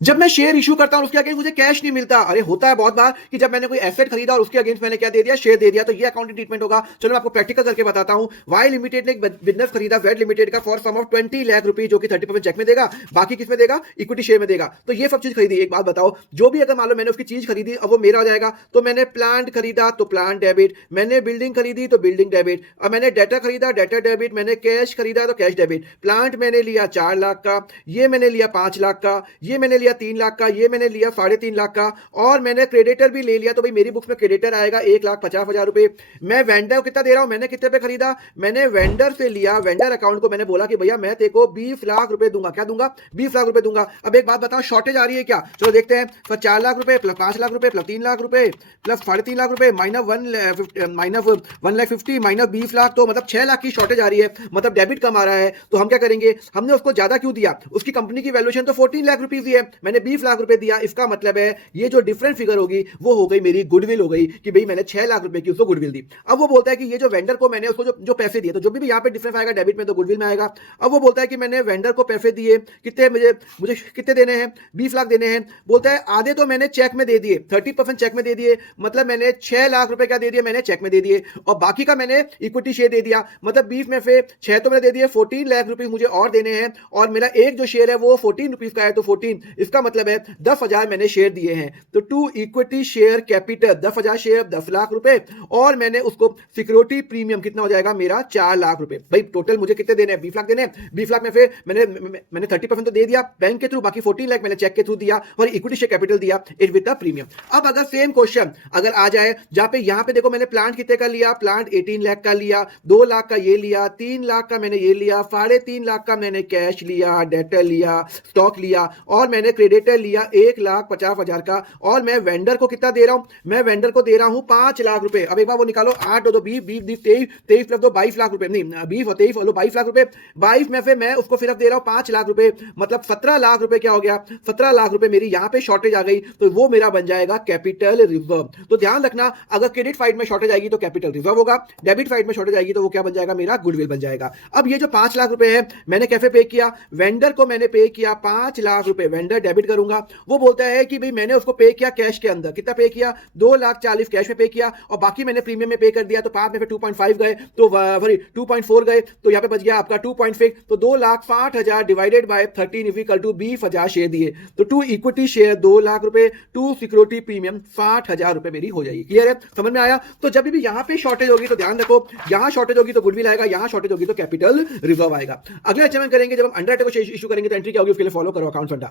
जब मैं share issue करता हूँ उसके अगेंस्ट मुझे कैश नहीं मिलता। अरे होता है बहुत बार कि जब मैंने कोई एसेट खरीदा और उसके अगेंस्ट मैंने क्या दे दिया, शेयर दे दिया, तो ये अकाउंटिंग ट्रीटमेंट होगा। चलो मैं आपको प्रैक्टिकल करके बताता हूँ। वाई लिमिटेड ने एक बिजनेस खरीदा वेट लिमिटेड का फॉर सम ऑफ 20 लाख रुपए, जो कि 30% चेक में देगा, बाकी किस में देगा, इक्विटी शेयर में देगा। तो ये सब चीज खरीदी। एक बात बताओ, जो भी अगर मान लो मैंने उसकी चीज खरीदी अब वो मेरा हो जाएगा। तो मैंने प्लांट खरीदा तो प्लांट डेबिट, मैंने बिल्डिंग खरीदी तो बिल्डिंग डेबिट, और मैंने डेटा खरीदा डेटा डेबिट, मैंने कैश खरीदा तो कैश डेबिट। प्लांट मैंने लिया 4 लाख का, ये मैंने लिया 5 लाख का, ये मैंने लिया 3 लाख का, ये मैंने लिया 3.5 लाख का, और मैंने क्रेडिटर भी ले लिया। तो भाई मेरी बुक्स में क्रेडिटर आएगा 1,50,000 रुपए। मैं वेंडर को कितना दे रहा हूं, मैंने कितने पे खरीदा, मैंने वेंडर से लिया, वेंडर अकाउंट को मैंने बोला कि भैया मैं तेरे को 20 लाख रुपए दूंगा। क्या दूंगा, 20 लाख रुपए दूंगा। अब एक बात बताओ, शॉर्टेज आ रही है क्या? चलो देखते हैं। तो 4 लाख रुपए प्लस 5 लाख रुपए प्लस 3 लाख रुपए प्लस 3.5 लाख रुपए माइनस 1,50,000 माइनस 20 लाख, तो मतलब 6 लाख की शॉर्टेज आ रही है, मतलब डेबिट कम आ रहा है। तो हम क्या करेंगे, हमने उसको ज्यादा क्यों दिया, उसकी कंपनी की वैल्यूएशन तो 14 लाख रुपीज ही है, मैंने 20 लाख रुपए दिया। इसका मतलब है ये जो डिफरेंट फिगर होगी वो हो गई मेरी गुडविल हो गई, कि भाई मैंने 6 लाख रुपए की उसको गुडविल दी। अब वो बोलता है कि ये जो वेंडर को मैंने उसको जो पैसे दिए, तो जो भी यहाँ पे डिफरेंस आएगा डेबिट में तो गुडविल में आएगा। अब वो बोलता है कि मैंने वेंडर को पैसे दिए, कितने मुझे मुझे कितने देने हैं, 20 लाख देने हैं। बोलता है आधे तो मैंने चेक में दे दिए, 30% चेक में दे दिए, मतलब मैंने 6 लाख रुपए क्या दे दिए, मैंने चेक में दे दिए, और बाकी का मैंने इक्विटी शेयर दे दिया। मतलब 20 में से 6 तो मैंने दे दिए, 14 लाख रुपए मुझे और देने हैं, और मेरा एक जो शेयर है वो 14 रुपीज का है, तो 14, इसका मतलब है 10,000 मैंने शेयर दिए हैं। तो to equity share capital 10,000 share 10 lakh रुपए, और मैंने उसको सिक्योरिटी प्रीमियम कितना हो जाएगा मेरा 4 लाख रुपए। भाई टोटल मुझे कितने देने हैं, 20 लाख देने हैं। 20 लाख में फिर मैंने 30% तो दे दिया बैंक के थ्रू, बाकी 14 लाख मैंने चेक के थ्रू दिया, और इक्विटी शेयर कैपिटल दिया इट विद द प्रीमियम। अब अगर सेम क्वेश्चन अगर आ जाए जहां पे यहां पे देखो मैंने प्लांट कितने का लिया, प्लांट 18 लाख का लिया, 2 लाख का ये लिया, 3 लाख का मैंने ये लिया, 3.5 लाख का मैंने कैश लिया, डेटर लिया, स्टॉक लिया, और मैंने क्रेडिटर लिया 1,50,000 का, और मैं वेंडर को कितना दे रहा हूं, मैं वेंडर को दे रहा हूं 5 लाख रुपए। अब एक बार वो निकालो, 8 दो 20 23 प्लस 2 22 लाख रुपए, नहीं 20 और 23 लो 22 लाख रुपए। 22 में से मैं उसको सिर्फ दे रहा हूं 5 लाख रुपए, मतलब 17 लाख रुपए क्या हो गया, 17 लाख रुपए मेरी यहां पे शॉर्टेज आ गई, तो वो मेरा बन जाएगा कैपिटल रिजर्व। तो ध्यान रखना, अगर क्रेडिट साइड में शॉर्टेज आएगी तो कैपिटल रिजर्व होगा, डेबिट साइड में शॉर्टेज आएगी तो वो क्या बन जाएगा, मेरा गुडविल बन जाएगा। अब ये जो 5 लाख रुपए है मैंने कैसे पे किया, वेंडर को मैंने पे किया 5 लाख रुपए, वेंडर डेबिट करूंगा। वो बोलता है कि भाई मैंने उसको पे किया कैश के अंदर, कितना पे किया, 2,40,000 कैश में पे किया, और बाकी मैंने प्रीमियम में पे कर दिया। तो 5 में 2.5 गए, तो 2.4 गए, तो यहाँ पे बच गया आपका 2.6, तो 2,60,000 divided by 13 equal to 20,000 share दिए। तो टू इक्विटी शेयर 2 लाख रुपए, टू सिक्योरिटी प्रीमियम 60,000 रुपए मेरी हो जाएगी। क्लियर है, समझ में आया? तो जब भी यहाँ पे शॉर्टेज होगी तो ध्यान रखो, यहाँ शॉर्टेज होगी तो गुडविल आएगा, यहाँ शॉर्टेज होगी तो कैपिटल रिजर्व आएगा। अगले लेक्चर में करेंगे जब हम अंडर को इशू करेंगे तो एंट्री क्या होगी, उसके लिए फॉलो करो अकाउंट फंडा।